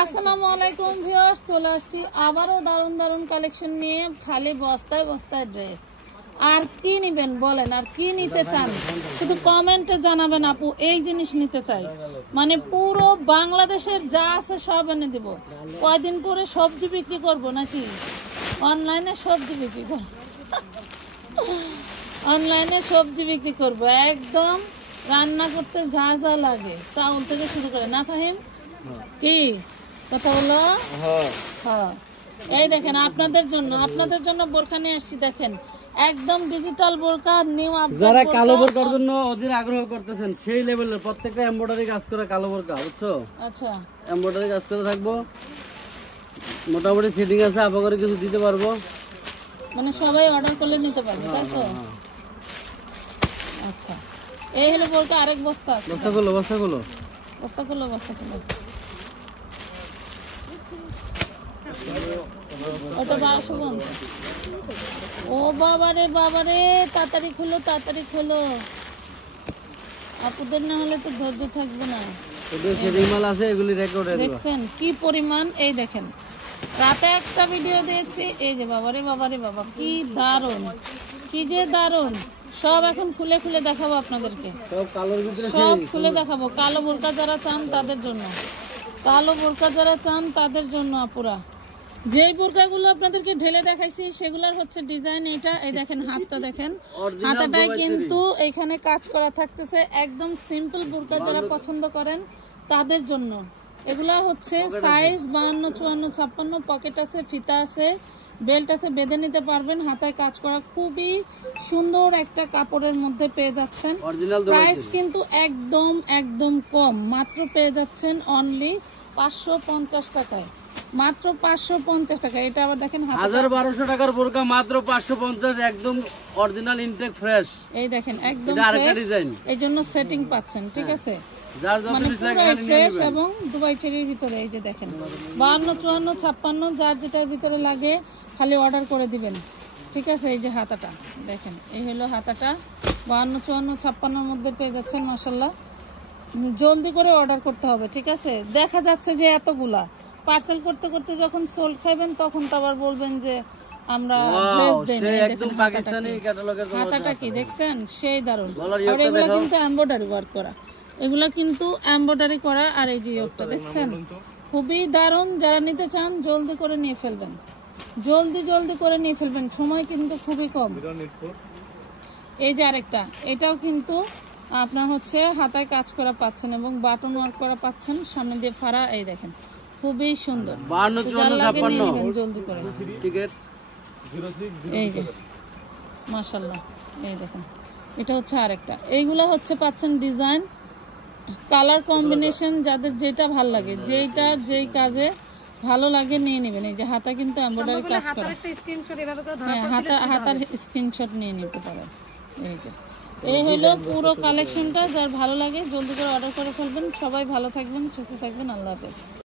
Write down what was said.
আসসালামু আলাইকুম ভিউয়ার্স, চলে আসছি আবারও দারুণ দারুণ কালেকশন নিয়ে। খালি বস্তায় বস্তায় ড্রেস। আর কি নেবেন বলেন, আর কি নিতে চান শুধু কমেন্টে জানাবেন। আপু এই জিনিস নিতে চাই, মানে পুরো বাংলাদেশের যা আছে সব এনে দেব। কয়দিন পরে সবজি বিক্রি করব নাকি অনলাইনে সবজি বিক্রি করব, অনলাইনে সবজি বিক্রি করব। একদম রান্না করতে যা যা লাগে চাউল থেকে শুরু করে, না ফাহিম কি কথা বলো? হ্যাঁ, এই দেখেন আপনাদের জন্য বোরখা নিয়ে আসছি। দেখেন একদম ডিজিটাল বোরখা, নিউ আপডেট। যারা কালো বোরকার জন্য অধীর আগ্রহ করতেছেন সেই লেভেলের প্রত্যেকটা এমব্রয়ডারি কাজ করা কালো বোরকা, বুঝছো? আচ্ছা, এমব্রয়ডারি কাজ করে থাকবো, মোটামুটি সিটিং আছে, আপাতত কিছু দিতে পারবো, মানে সবাই অর্ডার করলে নিতে পারবে, তাই তো? আচ্ছা, এই হলো বোরখা। আরেক বস্তা আছে, বস্তা খুলো বস্তা খুলো। ওটা 1250। ও বাবারে বাবারে, তাড়াতাড়ি খোলো। আপুদের না হলে তো ধৈর্য থাকবে না। দেখছেন কি পরিমাণ? এই দেখেন, রাতে একটা ভিডিও দিয়েছি, এই যে বাবারে বাবা, কি দারুণ, কি যে দারুণ। সব এখন খুলে খুলে দেখাবো আপনাদেরকে, সব খুলে দেখাবো। কালো বোরকা যারা চান তাদের জন্য আপুরা, যেই বোরকাগুলো আপনাদেরকে ঢেলে দেখাইছি সেগুলোর হচ্ছে ডিজাইন এটা। এই দেখেন হাতটা দেখেন, হাতাটায় কিন্তু এখানে কাজ করা থাকতেছে। একদম সিম্পল বোরকা যারা পছন্দ করেন তাদের জন্য এগুলা হচ্ছে সাইজ 52, 54, 56। পকেট আছে, ফিতা আছে, বেল্ট আছে, বেঁধে নিতে পারবেন। হাতায় কাজ করা খুবই সুন্দর একটা কাপড়ের মধ্যে পেয়ে যাচ্ছেন। প্রাইস কিন্তু একদম কম, মাত্র পেয়ে যাচ্ছেন অনলি 550 টাকায়, মাত্র 550 টাকা। এটা আবার দেখেন 1200 টাকার বোরকা মাত্র 550, একদম অরিজিনাল ইনটেক ফ্রেশ। এই দেখেন একদম ফ্রেশ, এই জন্য সেটিং পাচ্ছেন, ঠিক আছে? মানে পুরো ফ্রেশ এবং দুবাই চেরির ভিতরে। এই যে দেখেন 52, 54, 56 যার যেটার ভিতরে লাগে খালি অর্ডার করে দিবেন, ঠিক আছে? এই যে হাতাটা দেখেন, এই হলো হাতাটা। 52, 54, 56 মধ্যে পেয়ে যাচ্ছেন। মাশাআল্লাহ, জলদি করে অর্ডার করতে হবে, ঠিক আছে? দেখা যাচ্ছে যে এতগুলা পার্সেল করতে করতে যখন সোল্ড খাইবেন তখন তো আবার বলবেন যে আমরা ড্রেস দেই না। দেখেন হাতাটা কি দেখছেন, সেই দারুণ। আর এগুলা কিন্তু এমব্রয়ডারি ওয়ার্ক করা, এগুলা কিন্তু এমব্রয়ডারি করা। আর এই যে ইয়োগটা দেখছেন, খুবই দারুণ। যারা নিতে চান জলদি করে নিয়ে ফেলবেন, জলদি করে নিয়ে ফেলবেন, সময় কিন্তু খুবই কম। এই যে আরেকটা, এটাও কিন্তু আপনার হচ্ছে হাতায় কাজ করা পাচ্ছেন এবং বাটন ওয়ার্ক করা পাচ্ছেন, সামনে দিয়ে ফাড়া। এই দেখেন খুবই সুন্দর, জলদি করে। এই যে মাশাআল্লাহ, এই দেখেন এটা হচ্ছে আরেকটা। এইগুলা হচ্ছে পাচ্ছেন ডিজাইন, কালার কম্বিনেশন, যাদের যেটা ভাল লাগে, যেই কাজে ভালো লাগে নিয়ে নেবেন। এই যে হাতা কিন্তু এমব্রয়ডারি কাজ করা, হ্যাঁ হাতার স্ক্রিনশট নিয়ে নিতে পারেন। এই যে এই হলো পুরো কালেকশনটা। যার ভালো লাগে জলদি করে অর্ডার করে ফেলবেন। সবাই ভালো থাকবেন, সুস্থ থাকবেন, আল্লাহ হাফেজ।